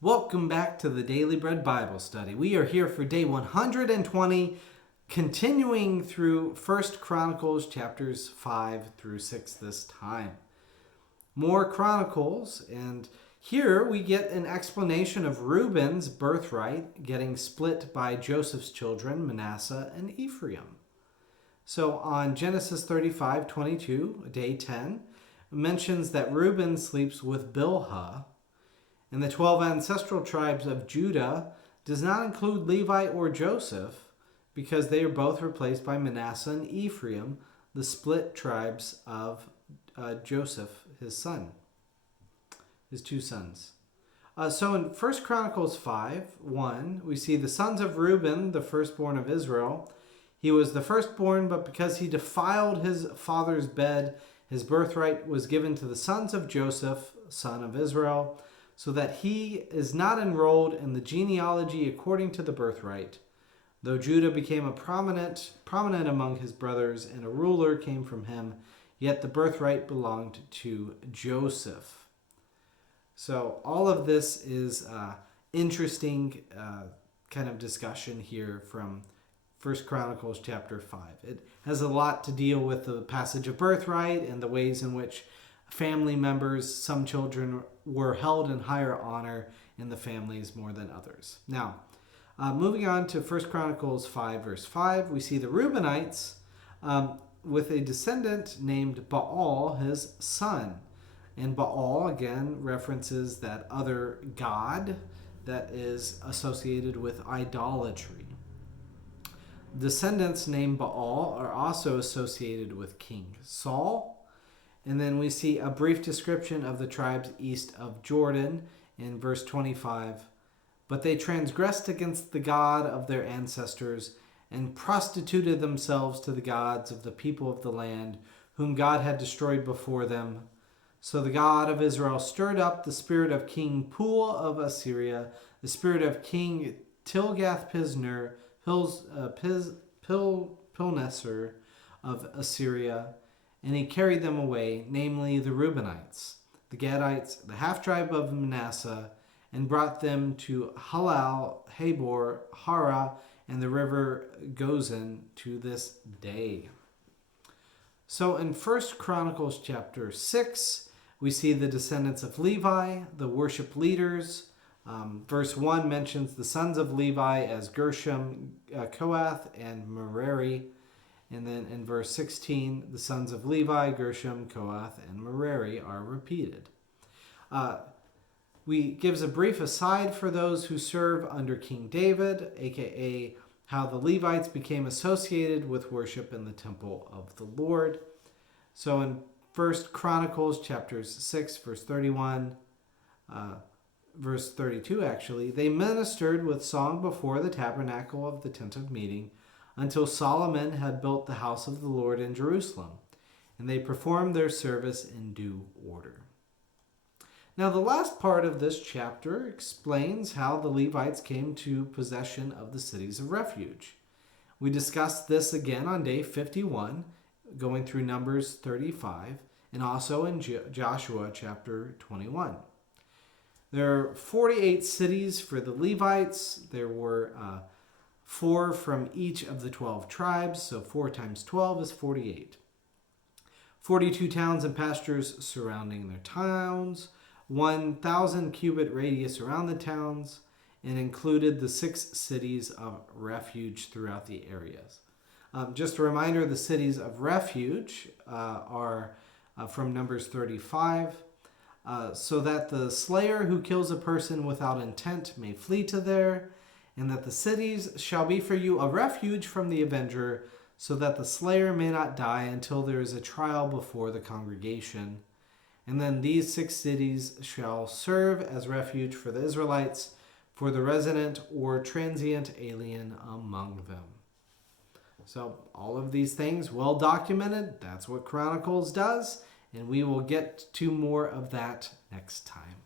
Welcome back to the Daily Bread Bible Study. We are here for day 120, continuing through 1 Chronicles chapters 5 through 6 this time. More Chronicles, and here we get an explanation of Reuben's birthright getting split by Joseph's children, Manasseh and Ephraim. So on Genesis 35:22, day 10, mentions that Reuben sleeps with Bilhah. And the 12 ancestral tribes of Judah does not include Levi or Joseph because they are both replaced by Manasseh and Ephraim, the split tribes of Joseph, his son, his two sons. So in 1 Chronicles 5:1, we see the sons of Reuben, the firstborn of Israel. He was the firstborn, but because he defiled his father's bed, his birthright was given to the sons of Joseph, son of Israel, so that he is not enrolled in the genealogy according to the birthright. Though Judah became a prominent among his brothers, and a ruler came from him, yet the birthright belonged to Joseph. So all of this is interesting kind of discussion here from 1 Chronicles chapter 5. It has a lot to deal with the passage of birthright and the ways in which family members, some children, were held in higher honor in the families more than others. Now, moving on to 1 Chronicles 5, verse 5, we see the Reubenites with a descendant named Baal, his son. And Baal, again, references that other god that is associated with idolatry. Descendants named Baal are also associated with King Saul. And then we see a brief description of the tribes east of Jordan in verse 25. But they transgressed against the God of their ancestors and prostituted themselves to the gods of the people of the land, whom God had destroyed before them. So the God of Israel stirred up the spirit of King Pul of Assyria, the spirit of King Tilgath-Pilneser of Assyria, and he carried them away, namely the Reubenites, the Gadites, the half-tribe of Manasseh, and brought them to Halal, Habor, Hara, and the river Gozan to this day. So in 1 Chronicles chapter 6, we see the descendants of Levi, the worship leaders. Verse 1 mentions the sons of Levi as Gershom, Kohath, and Merari. And then in verse 16, the sons of Levi, Gershom, Kohath, and Merari are repeated. We gives a brief aside for those who serve under King David, aka how the Levites became associated with worship in the temple of the Lord. So in 1 Chronicles chapters 6, verse 31, verse 32 actually, they ministered with song before the tabernacle of the tent of meeting, until Solomon had built the house of the Lord in Jerusalem, and they performed their service in due order. Now, the last part of this chapter explains how the Levites came to possession of the cities of refuge. We discussed this again on day 51, going through Numbers 35, and also in Joshua chapter 21. There are 48 cities for the Levites. There were 4 from each of the 12 tribes, so 4 times 12 is 48. 42 towns and pastures surrounding their towns, 1,000 cubit radius around the towns, and included the 6 cities of refuge throughout the areas. Just a reminder, the cities of refuge are from Numbers 35, so that the slayer who kills a person without intent may flee to there, and that the cities shall be for you a refuge from the avenger, so that the slayer may not die until there is a trial before the congregation. And then these 6 cities shall serve as refuge for the Israelites, for the resident or transient alien among them. So all of these things well documented. That's what Chronicles does, and we will get to more of that next time.